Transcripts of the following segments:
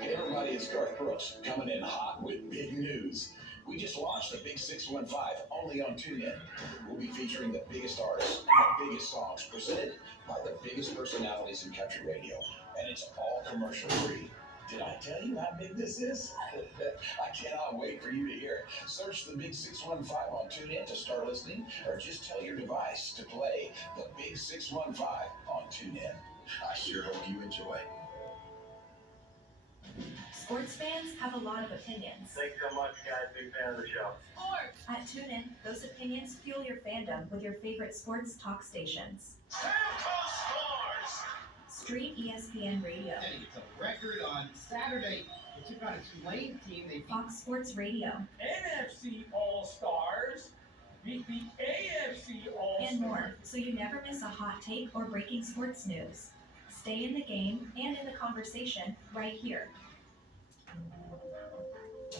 Hey everybody, it's Garth Brooks coming in hot with big news. We just launched the Big 615 only on TuneIn. We'll be featuring the biggest artists and the biggest songs presented by the biggest personalities in country radio. And it's all commercial free. Did I tell you how big this is? I cannot wait for you to hear it. Search the Big 615 on TuneIn to start listening, or just tell your device to play the Big 615 on TuneIn. I sure hope you enjoy. Sports fans have a lot of opinions. Thanks so much, guys. Big fan of the show. Sports! At TuneIn, those opinions fuel your fandom with your favorite sports talk stations. Stream ESPN Radio. It's a record on Saturday. They took on a Tulane team. They Fox Sports Radio. NFC All-Stars beat the AFC All-Stars. And more, so you never miss a hot take or breaking sports news. Stay in the game and in the conversation right here.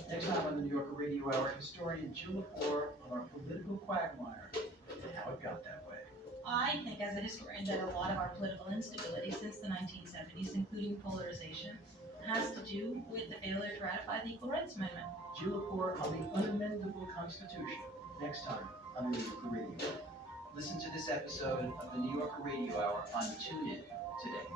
Next time on the New Yorker Radio Hour, historian Jill Lepore on our political quagmire and how it got that way. I think as a historian that a lot of our political instability since the 1970s, including polarization, has to do with the failure to ratify the Equal Rights Amendment. Jill Lepore on the unamendable Constitution. Next time on the New Yorker Radio Hour. Listen to this episode of the New Yorker Radio Hour on TuneIn today.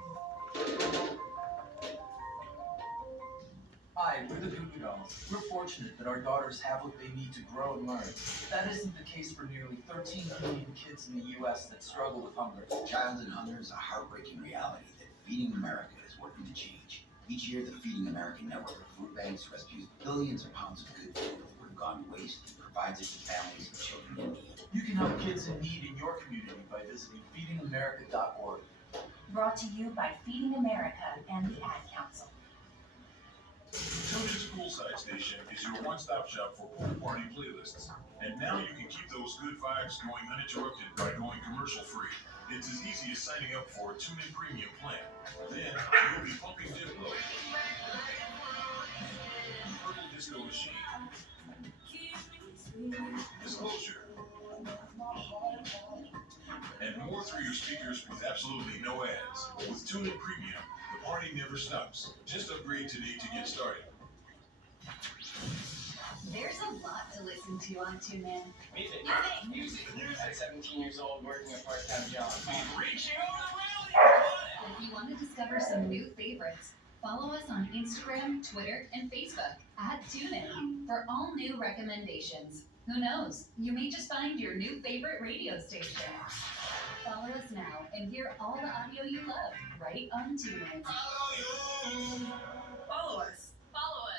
Hi, we're the Goo Goo Dolls. We're fortunate that our daughters have what they need to grow and learn. That isn't the case for nearly 13 million kids in the U.S. that struggle with hunger. Childhood hunger is a heartbreaking reality that Feeding America is working to change. Each year, the Feeding America network of food banks rescues billions of pounds of good food that would have gone to waste and provides it to families and children in need. You can help kids in need in your community by visiting feedingamerica.org. Brought to you by Feeding America and the Ad Council. TuneIn's Poolside Station is your one-stop shop for pool party playlists. And now you can keep those good vibes going uninterrupted by going commercial-free. It's as easy as signing up for a TuneIn Premium plan. Then you'll be pumping Diplo, Purple Disco Machine, Disclosure, and more through your speakers with absolutely no ads. With TuneIn Premium, the party never stops. Just upgrade today to get started. There's a lot to listen to on TuneIn. Music. At 17 years old, working a part-time job. Reaching over the railing. If you want to discover some new favorites, follow us on Instagram, Twitter, and Facebook at TuneIn for all new recommendations. Who knows? You may just find your new favorite radio station. Follow us now and hear all the audio you love right on TuneIn. Follow us. Follow us.